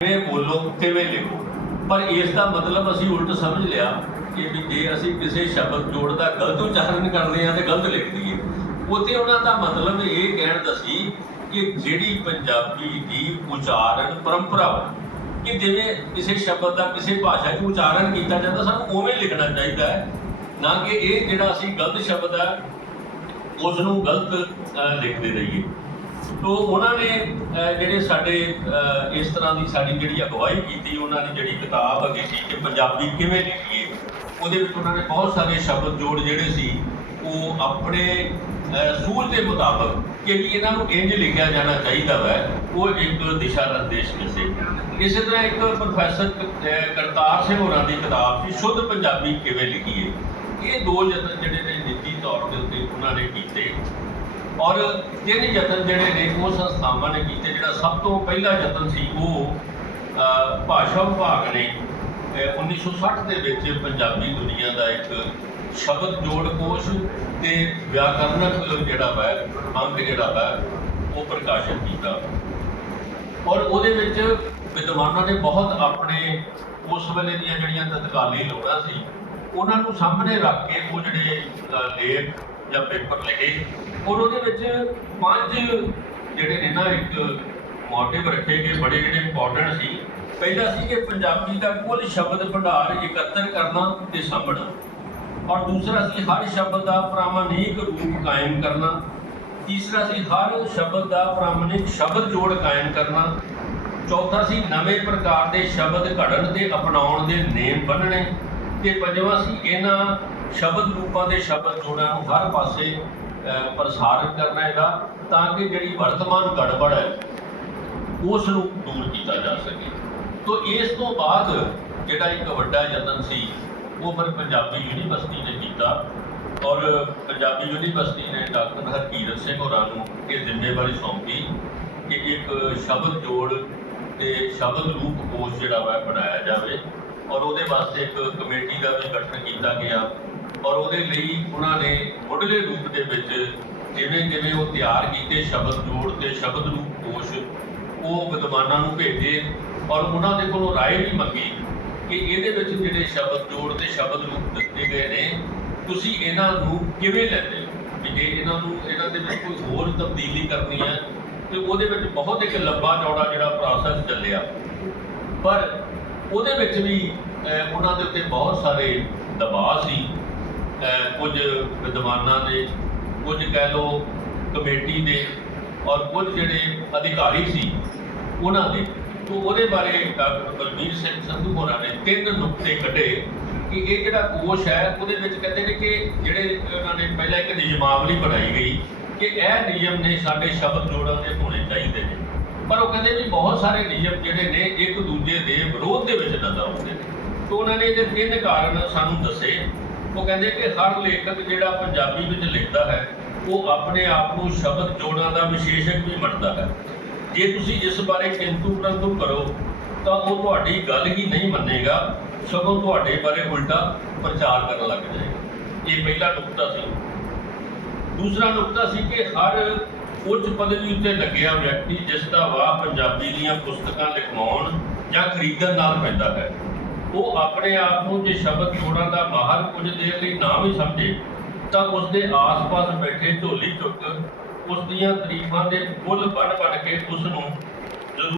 ਕਿਵੇਂ ਬੋਲੋ, ਕਿਵੇਂ ਲਿਖੋ। ਪਰ ਇਸ ਦਾ ਮਤਲਬ ਅਸੀਂ ਉਲਟ ਸਮਝ ਲਿਆ ਕਿ ਵੀ ਜੇ ਅਸੀਂ ਕਿਸੇ ਸ਼ਬਦ ਜੋੜ ਦਾ ਗਲਤ ਉਚਾਰਨ ਕਰਦੇ ਹਾਂ ਤੇ ਗਲਤ ਲਿਖ ਦਈਏ। ਉੱਥੇ ਉਹਨਾਂ ਦਾ ਮਤਲਬ ਇਹ ਕਹਿਣ ਦਾ ਸੀ ਕਿ ਜਿਹੜੀ ਪੰਜਾਬੀ ਦੀ ਉਚਾਰਨ ਪਰੰਪਰਾ ਕਿ ਜਿਵੇਂ ਕਿਸੇ ਸ਼ਬਦ ਦਾ ਕਿਸੇ ਭਾਸ਼ਾ 'ਚ ਉਚਾਰਨ ਕੀਤਾ ਜਾਂਦਾ, ਸਾਨੂੰ ਉਵੇਂ ਲਿਖਣਾ ਚਾਹੀਦਾ ਹੈ। ਨਾ ਕਿ ਇਹ ਜਿਹੜਾ ਅਸੀਂ ਗਲਤ ਸ਼ਬਦ ਹੈ ਉਸ ਨੂੰ ਗਲਤ ਲਿਖਦੇ ਰਹੀਏ। ਤੋ ਉਹਨਾਂ ਨੇ ਜਿਹੜੇ ਸਾਡੇ ਇਸ ਤਰ੍ਹਾਂ ਦੀ ਸਾਡੀ ਜਿਹੜੀ ਅਗਵਾਈ ਕੀਤੀ ਉਹਨਾਂ ਦੀ ਜਿਹੜੀ ਕਿਤਾਬ ਹੈਗੀ ਸੀ ਕਿ ਪੰਜਾਬੀ ਕਿਵੇਂ ਲਿਖੀਏ ਉਹਦੇ ਵਿੱਚ ਉਹਨਾਂ ਨੇ ਬਹੁਤ ਸਾਰੇ ਸ਼ਬਦ ਜੋੜ ਜਿਹੜੇ ਸੀ ਉਹ ਆਪਣੇ ਅ, ਸੂਲ ਦੇ ਮੁਤਾਬਕ ਕਿ ਵੀ ਇਹਨਾਂ ਨੂੰ ਇੰਜ ਲਿਖਿਆ ਜਾਣਾ ਚਾਹੀਦਾ ਹੈ ਉਹ ਇੱਕ ਦਿਸ਼ਾ ਨਿਰਦੇਸ਼ ਕਿਸੇ ਇਸੇ ਤਰ੍ਹਾਂ ਇੱਕ ਪ੍ਰੋਫੈਸਰ ਕਰਤਾਰ ਸਿੰਘ ਹੋਰਾਂ ਦੀ ਕਿਤਾਬ ਸੀ ਸ਼ੁੱਧ ਪੰਜਾਬੀ ਕਿਵੇਂ ਲਿਖੀਏ? ਇਹ ਦੋ ਯਤਨ ਜਿਹੜੇ ਨੇ ਨਿੱਜੀ ਤੌਰ ਦੇ ਉੱਤੇ ਉਹਨਾਂ ਨੇ ਕੀਤੇ। ਔਰ ਤਿੰਨ ਯਤਨ ਜਿਹੜੇ ਨੇ ਉਹ ਸੰਸਥਾਵਾਂ ਨੇ ਕੀਤੇ ਜਿਹੜਾ ਸਭ ਤੋਂ ਪਹਿਲਾ ਯਤਨ ਸੀ ਉਹ ਭਾਸ਼ਾ ਵਿਭਾਗ ਨੇ ਅ, 1960 ਦੇ ਵਿੱਚ ਪੰਜਾਬੀ ਦੁਨੀਆ ਦਾ ਇੱਕ ਸ਼ਬਦ ਜੋੜ ਕੋਸ਼ ਤੇ ਵਿਆਕਰਨਕ ਜਿਹੜਾ ਵਾ ਅੰਗ ਜਿਹੜਾ ਵਾ ਉਹ ਪ੍ਰਕਾਸ਼ਿਤ ਕੀਤਾ। ਔਰ ਉਹਦੇ ਵਿੱਚ ਵਿਦਵਾਨਾਂ ਨੇ ਬਹੁਤ ਆਪਣੇ ਉਸ ਵੇਲੇ ਦੀਆਂ ਜਿਹੜੀਆਂ ਤਤਕਾਲੀ ਲੋੜਾਂ ਸੀ ਉਹਨਾਂ ਨੂੰ ਸਾਹਮਣੇ ਰੱਖ ਕੇ ਉਹ ਜਿਹੜੇ ਲੇਖ ਜਾਂ ਪੇਪਰ ਲਿਖੇ ਔਰ ਉਹਦੇ ਵਿੱਚ ਪੰਜ ਜਿਹੜੇ ਨੇ ਨਾ, ਇੱਕ ਮੋਟਿਵ ਰੱਖੇ ਗਏ, ਬੜੇ ਜਿਹੜੇ ਇੰਪੋਰਟੈਂਟ ਸੀ। ਪਹਿਲਾ ਸੀ ਕਿ ਪੰਜਾਬੀ ਦਾ ਕੁੱਲ ਸ਼ਬਦ ਭੰਡਾਰ ਇਕੱਤਰ ਕਰਨਾ ਤੇ ਸਾਂਭਣਾ। ਔਰ ਦੂਸਰਾ ਸੀ ਹਰ ਸ਼ਬਦ ਦਾ ਪ੍ਰਾਮਾਣਿਕ ਰੂਪ ਕਾਇਮ ਕਰਨਾ। ਤੀਸਰਾ ਸੀ ਹਰ ਸ਼ਬਦ ਦਾ ਪ੍ਰਾਮਾਣਿਕ ਸ਼ਬਦ ਜੋੜ ਕਾਇਮ ਕਰਨਾ। ਚੌਥਾ ਸੀ ਨਵੇਂ ਪ੍ਰਕਾਰ ਦੇ ਸ਼ਬਦ ਘੜਨ ਤੇ ਅਪਣਾਉਣ ਦੇ ਨੇਮ ਬੰਨਣੇ। ਤੇ ਪੰਜਵਾਂ ਸੀ ਇਹਨਾਂ ਸ਼ਬਦ ਰੂਪਾਂ ਦੇ ਸ਼ਬਦ ਜੋੜਾਂ ਨੂੰ ਹਰ ਪਾਸੇ ਅਹ, ਪ੍ਰਸਾਰਿਤ ਕਰਨਾ ਇਹਦਾ ਤਾਂ ਕਿ ਜਿਹੜੀ ਵਰਤਮਾਨ ਗੜਬੜ ਹੈ ਉਸ ਨੂੰ ਦੂਰ ਕੀਤਾ ਜਾ ਸਕੇ। ਤੋਂ ਇਸ ਤੋਂ ਬਾਅਦ ਜਿਹੜਾ ਇੱਕ ਵੱਡਾ ਯਤਨ ਸੀ ਉਹ ਫਿਰ ਪੰਜਾਬੀ ਯੂਨੀਵਰਸਿਟੀ ਨੇ ਕੀਤਾ। ਔਰ ਪੰਜਾਬੀ ਯੂਨੀਵਰਸਿਟੀ ਨੇ ਡਾਕਟਰ ਹਰਕੀਰਤ ਸਿੰਘ ਹੋਰਾਂ ਨੂੰ ਇਹ ਜ਼ਿੰਮੇਵਾਰੀ ਸੌਂਪੀ ਕਿ ਇੱਕ ਸ਼ਬਦ ਜੋੜ ਤੇ ਸ਼ਬਦ ਰੂਪ ਕੋਸ਼ ਜਿਹੜਾ ਵਾ ਬਣਾਇਆ ਜਾਵੇ। ਔਰ ਉਹਦੇ ਵਾਸਤੇ ਇੱਕ ਕਮੇਟੀ ਦਾ ਵੀ ਗਠਨ ਕੀਤਾ ਗਿਆ ਔਰ ਉਹਦੇ ਲਈ ਉਹਨਾਂ ਨੇ ਮੁੱਢਲੇ ਰੂਪ ਦੇ ਵਿੱਚ ਜਿਵੇਂ ਜਿਵੇਂ ਉਹ ਤਿਆਰ ਕੀਤੇ ਸ਼ਬਦ ਜੋੜ ਤੇ ਸ਼ਬਦ ਰੂਪ ਕੋਸ਼ ਉਹ ਵਿਦਵਾਨਾਂ ਨੂੰ ਭੇਜੇ ਔਰ ਉਹਨਾਂ ਦੇ ਕੋਲੋਂ رائے ਵੀ ਮੰਗੀ ਕਿ ਇਹਦੇ ਵਿੱਚ ਜਿਹੜੇ ਸ਼ਬਦ ਜੋੜ ਤੇ ਸ਼ਬਦ ਰੂਪ ਦਿੱਤੇ ਗਏ ਨੇ ਤੁਸੀਂ ਇਹਨਾਂ ਨੂੰ ਕਿਵੇਂ ਲੈਂਦੇ ਹੋ ਕਿ ਜੇ ਇਹਨਾਂ ਨੂੰ ਇਹਨਾਂ ਦੇ ਵਿੱਚ ਕੋਈ ਹੋਰ ਤਬਦੀਲੀ ਕਰਨੀ ਹੈ ਤੇ ਉਹਦੇ ਵਿੱਚ ਬਹੁਤ ਇੱਕ ਲੰਬਾ ਚੌੜਾ ਜਿਹੜਾ ਪ੍ਰੋਸੈਸ ਚੱਲਿਆ ਪਰ ਉਹਦੇ ਵਿੱਚ ਵੀ ਉਹਨਾਂ ਦੇ ਉੱਤੇ ਬਹੁਤ ਸਾਰੇ ਦਬਾਅ ਸੀ। ਕੁਝ ਵਿਦਵਾਨਾਂ ਦੇ, ਕੁਝ ਕਹਿ ਲਓ ਕਮੇਟੀ ਦੇ ਔਰ ਕੁਝ ਜਿਹੜੇ ਅਧਿਕਾਰੀ ਸੀ ਉਹਨਾਂ ਦੇ। ਤੋਂ ਉਹਦੇ ਬਾਰੇ ਡਾਕਟਰ ਬਲਬੀਰ ਸਿੰਘ ਸੰਧੂ ਹੋਰਾਂ ਨੇ ਤਿੰਨ ਨੁਕਤੇ ਕੱਢੇ ਕਿ ਇਹ ਜਿਹੜਾ ਕੋਸ਼ ਹੈ, ਉਹਦੇ ਵਿੱਚ ਕਹਿੰਦੇ ਨੇ ਕਿ ਜਿਹੜੇ ਉਹਨਾਂ ਨੇ ਪਹਿਲਾਂ ਇੱਕ ਨਿਯਮਾਵਲੀ ਬਣਾਈ ਗਈ ਕਿ ਇਹ ਨਿਯਮ ਨੇ ਸਾਡੇ ਸ਼ਬਦ ਜੋੜਾਂ ਦੇ ਹੋਣੇ ਚਾਹੀਦੇ ਨੇ। ਪਰ ਉਹ ਕਹਿੰਦੇ ਵੀ ਬਹੁਤ ਸਾਰੇ ਨਿਯਮ ਜਿਹੜੇ ਨੇ, ਇੱਕ ਦੂਜੇ ਦੇ ਵਿਰੋਧ ਦੇ ਵਿੱਚ ਨਜ਼ਰ ਆਉਂਦੇ ਨੇ। ਤੋਂ ਉਹਨਾਂ ਨੇ ਇਹਦੇ ਤਿੰਨ ਕਾਰਨ ਸਾਨੂੰ ਦੱਸੇ। ਉਹ ਕਹਿੰਦੇ ਕਿ ਹਰ ਲੇਖਕ ਜਿਹੜਾ ਪੰਜਾਬੀ ਵਿੱਚ ਲਿਖਦਾ ਹੈ, ਉਹ ਆਪਣੇ ਆਪ ਨੂੰ ਸ਼ਬਦ ਜੋੜਾਂ ਦਾ ਵਿਸ਼ੇਸ਼ਕ ਵੀ ਮੰਨਦਾ ਹੈ। ਜੇ ਤੁਸੀਂ ਇਸ ਬਾਰੇ ਕਿੰਤੂ ਪ੍ਰੰਤੂ ਕਰੋ, ਤਾਂ ਉਹ ਤੁਹਾਡੀ ਗੱਲ ਹੀ ਨਹੀਂ ਮੰਨੇਗਾ। ਸਗੋਂ ਤੁਹਾਡੇ ਬਾਰੇ ਉਲਟਾ ਪ੍ਰਚਾਰ ਕਰਨ ਲੱਗ ਜਾਏਗਾ। ਇਹ ਪਹਿਲਾ ਨੁਕਤਾ ਸੀ। ਦੂਸਰਾ ਨੁਕਤਾ ਸੀ ਕਿ ਹਰ ਉੱਚ ਪਦਵੀ ਉੱਤੇ ਲੱਗਿਆ ਵਿਅਕਤੀ, ਜਿਸ ਦਾ ਵਾਹ ਪੰਜਾਬੀ ਦੀਆਂ ਪੁਸਤਕਾਂ ਲਿਖਵਾਉਣ ਜਾਂ ਖਰੀਦਣ ਨਾਲ ਪੈਂਦਾ ਹੈ। ਉਹ ਆਪਣੇ ਆਪ ਨੂੰ ਜੇ ਸ਼ਬਦ ਜੋੜਾਂ ਦਾ ਮਾਹਰ ਕੁਝ ਦੇਰ ਲਈ ਨਾ ਵੀ ਸਮਝੇ, ਤਾਂ ਉਸ ਦੇ ਆਸ-ਪਾਸ ਬੈਠੇ ਢੋਲੀ ਚੁੱਕ ਉਸ ਦੀਆਂ ਤਰੀਫਾਂ ਦੇ ਫੁੱਲ ਵੱਢ ਵੱਢ ਕੇ ਉਸ ਨੂੰ